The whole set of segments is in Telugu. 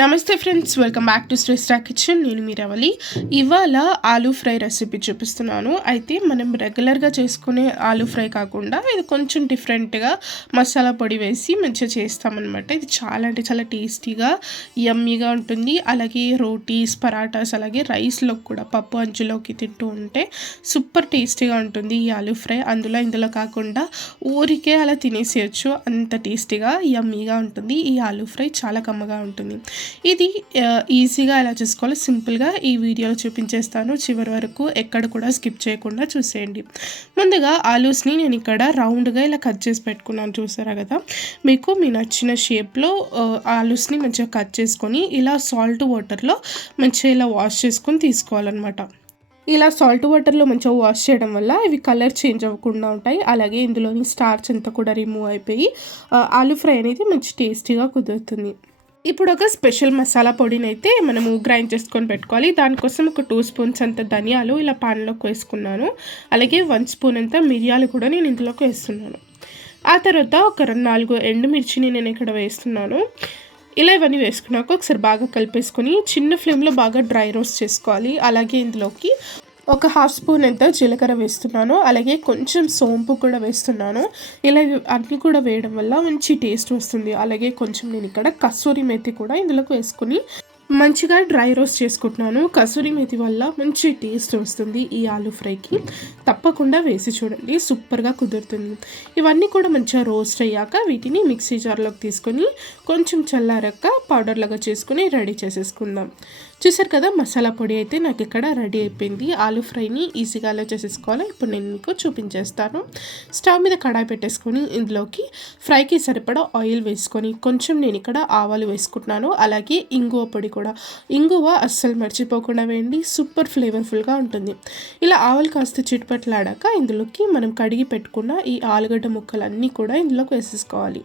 నమస్తే friends, welcome back to Shreshta kitchen. నేను మీ రవలి. ఇవాళ ఆలూ ఫ్రై రెసిపీ చూపిస్తున్నాను. అయితే మనం రెగ్యులర్గా చేసుకునే ఆలూ ఫ్రై కాకుండా ఇది కొంచెం డిఫరెంట్గా మసాలా పొడి వేసి మంచిగా చేస్తామన్నమాట. ఇది చాలా అంటే చాలా టేస్టీగా యమ్మీగా ఉంటుంది. అలాగే రోటీస్, పరాటాస్, అలాగే రైస్లో కూడా పప్పు అంచులోకి తింటూ ఉంటే సూపర్ టేస్టీగా ఉంటుంది ఈ ఆలూ ఫ్రై. ఇందులో కాకుండా ఊరికే అలా తినేసేయచ్చు, అంత టేస్టీగా యమ్మీగా ఉంటుంది. ఈ ఆలూ ఫ్రై చాలా కమ్మగా ఉంటుంది. ఇది ఈజీగా ఎలా చేసుకోవాలో సింపుల్గా ఈ వీడియోలో చూపించేస్తాను. చివరి వరకు ఎక్కడ కూడా స్కిప్ చేయకుండా చూసేయండి. ముందుగా ఆలూస్ని నేను ఇక్కడ రౌండ్గా ఇలా కట్ చేసి పెట్టుకున్నాను, చూసారా కదా. మీకు మీ నచ్చిన షేప్లో ఆలూస్ని మంచిగా కట్ చేసుకొని ఇలా సాల్ట్ వాటర్లో మంచిగా ఇలా వాష్ చేసుకొని తీసుకోవాలన్నమాట. ఇలా సాల్ట్ వాటర్లో మంచిగా వాష్ చేయడం వల్ల ఇవి కలర్ చేంజ్ అవ్వకుండా ఉంటాయి. అలాగే ఇందులోని స్టార్చ్ అంతా కూడా రిమూవ్ అయిపోయి ఆలూ ఫ్రై అనేది మంచి టేస్టీగా కుదురుతుంది. ఇప్పుడు ఒక స్పెషల్ మసాలా పొడిని అయితే మనము గ్రైండ్ చేసుకొని పెట్టుకోవాలి. దానికోసం ఒక 2 స్పూన్స్ అంత ధనియాలు ఇలా పాన్లోకి వేసుకున్నాను. అలాగే 1 స్పూన్ అంత మిరియాలు కూడా నేను ఇందులోకి వేస్తున్నాను. ఆ తర్వాత ఒక 4 ఎండుమిర్చిని నేను ఇక్కడ వేస్తున్నాను. ఇలా ఇవన్నీ వేసుకున్నాక ఒకసారి బాగా కలిపేసుకొని చిన్న ఫ్లేమ్లో బాగా డ్రై రోస్ట్ చేసుకోవాలి. అలాగే ఇందులోకి ఒక 1/2 స్పూన్ ఎంత జీలకర్ర వేస్తున్నాను. అలాగే కొంచెం సోంపు కూడా వేస్తున్నాను. ఇలా అన్నీ కూడా వేయడం వల్ల మంచి టేస్ట్ వస్తుంది. అలాగే కొంచెం నేను ఇక్కడ కస్తూరి మేతి కూడా ఇందులోకి వేసుకుని మంచిగా డ్రై రోస్ట్ చేసుకుంటున్నాను. కసూరి మేతి వల్ల మంచి టేస్ట్ వస్తుంది ఈ ఆలూ ఫ్రైకి. తప్పకుండా వేసి చూడండి, సూపర్గా కుదురుతుంది. ఇవన్నీ కూడా మంచిగా రోస్ట్ అయ్యాక వీటిని మిక్సీ జార్లోకి తీసుకొని కొంచెం చల్లారాక పౌడర్ లాగా చేసుకుని రెడీ చేసేసుకుందాం. చూసారు కదా, మసాలా పొడి అయితే నాకు ఇక్కడ రెడీ అయిపోయింది. ఆలూ ఫ్రైని ఈజీగా అలా చేసేసుకోవాలి. ఇప్పుడు నేను మీకు చూపించేస్తాను. స్టవ్ మీద కడాయి పెట్టేసుకొని ఇందులోకి ఫ్రైకి సరిపడా ఆయిల్ వేసుకొని కొంచెం నేను ఇక్కడ ఆవాలు వేసుకుంటున్నాను. అలాగే ఇంగువ పొడి కూడా. ఇంగువ అస్సలు మర్చిపోకుండా వేయండి, సూపర్ ఫ్లేవర్ఫుల్గా ఉంటుంది. ఇలా ఆవాలు కాస్త చిట్పట్లాడాక ఇందులోకి మనం కడిగి పెట్టుకున్న ఈ ఆలుగడ్డ ముక్కలన్నీ కూడా ఇందులోకి వేసేసుకోవాలి.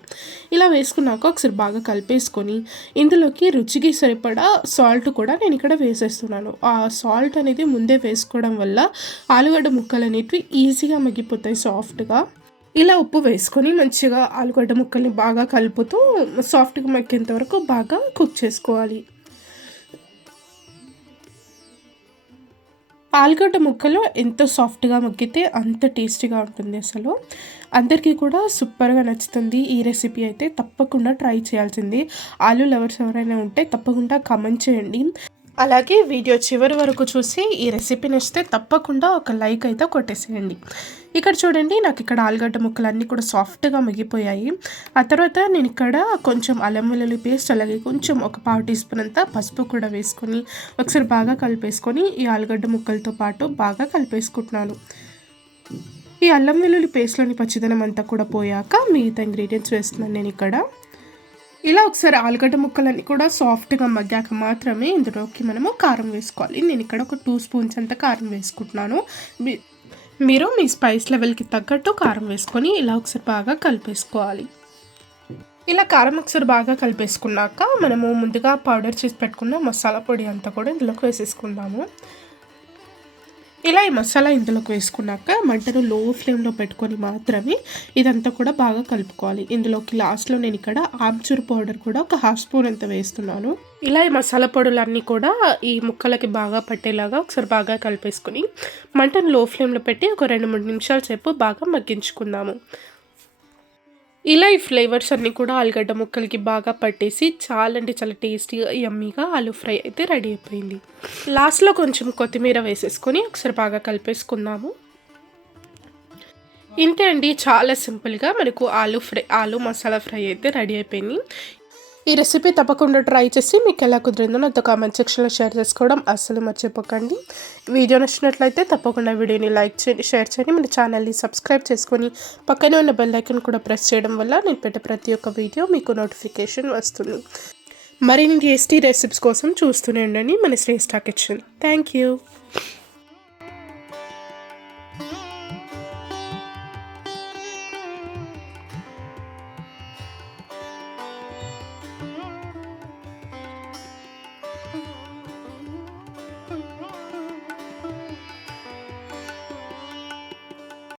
ఇలా వేసుకున్నాక ఒకసారి బాగా కలిపేసుకొని ఇందులోకి రుచికి సరిపడా సాల్ట్ కూడా నేను ఇక్కడ వేసేస్తున్నాను. ఆ సాల్ట్ అనేది ముందే వేసుకోవడం వల్ల ఆలుగడ్డ ముక్కలు అనేటివి ఈజీగా మగ్గిపోతాయి సాఫ్ట్గా. ఇలా ఉప్పు వేసుకొని మంచిగా ఆలుగడ్డ ముక్కల్ని బాగా కలుపుతూ సాఫ్ట్గా మగ్గేంత వరకు బాగా కుక్ చేసుకోవాలి. ఆలుగడ్డ ముక్కలు ఎంత సాఫ్ట్గా మగ్గితే అంత టేస్టీగా ఉంటుంది. అసలు అందరికీ కూడా సూపర్గా నచ్చుతుంది ఈ రెసిపీ. అయితే తప్పకుండా ట్రై చేయాల్సింది. ఆలూ లవర్స్ ఎవరైనా ఉంటే తప్పకుండా కామెంట్ చేయండి. అలాగే వీడియో చివరి వరకు చూసి ఈ రెసిపీ నచ్చితే తప్పకుండా ఒక లైక్ అయితే కొట్టేసేయండి. ఇక్కడ చూడండి, నాకు ఇక్కడ ఆలుగడ్డ ముక్కలు అన్నీ కూడా సాఫ్ట్గా మగ్గిపోయాయి. ఆ తర్వాత నేను ఇక్కడ కొంచెం అల్లం వెల్లుల్లి పేస్ట్, అలాగే కొంచెం ఒక 1/2 టీ స్పూన్ అంతా పసుపు కూడా వేసుకొని ఒకసారి బాగా కలిపేసుకొని ఈ ఆలుగడ్డ ముక్కలతో పాటు బాగా కలిపేసుకుంటున్నాను. ఈ అల్లం వెల్లుల్లి పేస్ట్లోని పచ్చిదనం అంతా కూడా పోయాక మిగతా ఇంగ్రీడియంట్స్ వేస్తున్నాను నేను ఇక్కడ. ఇలా ఒకసారి ఆలుగడ్డ ముక్కలన్నీ కూడా సాఫ్ట్గా మగ్గాక మాత్రమే ఇందులోకి మనము కారం వేసుకోవాలి. నేను ఇక్కడ ఒక 2 స్పూన్స్ అంత కారం వేసుకుంటున్నాను. మీరు మీ స్పైస్ లెవెల్కి తగ్గట్టు కారం వేసుకొని ఇలా ఒకసారి బాగా కలిపేసుకోవాలి. ఇలా కారం ఒకసారి బాగా కలిపేసుకున్నాక మనము ముందుగా పౌడర్ చేసి పెట్టుకున్న మసాలా పొడి అంతా కూడా ఇందులోకి వేసేసుకుందాము. ఇలా ఈ మసాలా ఇందులోకి వేసుకున్నాక మంటను లో ఫ్లేమ్లో పెట్టుకొని మాత్రమే ఇదంతా కూడా బాగా కలుపుకోవాలి. ఇందులోకి లాస్ట్లో నేను ఇక్కడ ఆమ్చూర్ పౌడర్ కూడా ఒక 1/2 స్పూన్ అంత వేస్తున్నాను. ఇలా ఈ మసాలా పొడులన్నీ కూడా ఈ ముక్కలకి బాగా పట్టేలాగా ఒకసారి బాగా కలిపేసుకుని మంటను లో ఫ్లేమ్లో పెట్టి ఒక 2-3 నిమిషాల సేపు బాగా మగ్గించుకుందాము. ఇలా ఈ ఫ్లేవర్స్ అన్నీ కూడా ఆలుగడ్డ ముక్కలకి బాగా పట్టేసి చాలా అంటే చాలా టేస్టీగా యమ్మీగా ఆలూ ఫ్రై అయితే రెడీ అయిపోయింది. లాస్ట్లో కొంచెం కొత్తిమీర వేసేసుకొని ఒకసారి బాగా కలిపేసుకుందాము. ఇంతే అండి, చాలా సింపుల్గా మనకు ఆలూ మసాలా ఫ్రై అయితే రెడీ అయిపోయింది. ఈ రెసిపీ తప్పకుండా ట్రై చేసి మీకు ఎలా కుదిరిందో నాతో కామెంట్ సెక్షన్లో షేర్ చేసుకోవడం అస్సలు మర్చిపోకండి. వీడియో నచ్చినట్లయితే తప్పకుండా వీడియోని లైక్ చేయండి, షేర్ చేయండి. మన ఛానల్ని సబ్స్క్రైబ్ చేసుకొని పక్కనే ఉన్న బెల్ ఐకాన్ కూడా ప్రెస్ చేయడం వల్ల నేను పెట్టే ప్రతి ఒక్క వీడియో మీకు నోటిఫికేషన్ వస్తుంది. మరిన్ని టేస్టీ రెసిపీస్ కోసం చూస్తూనే ఉండండి మన శ్రేష్ఠ కిచెన్. Thank you.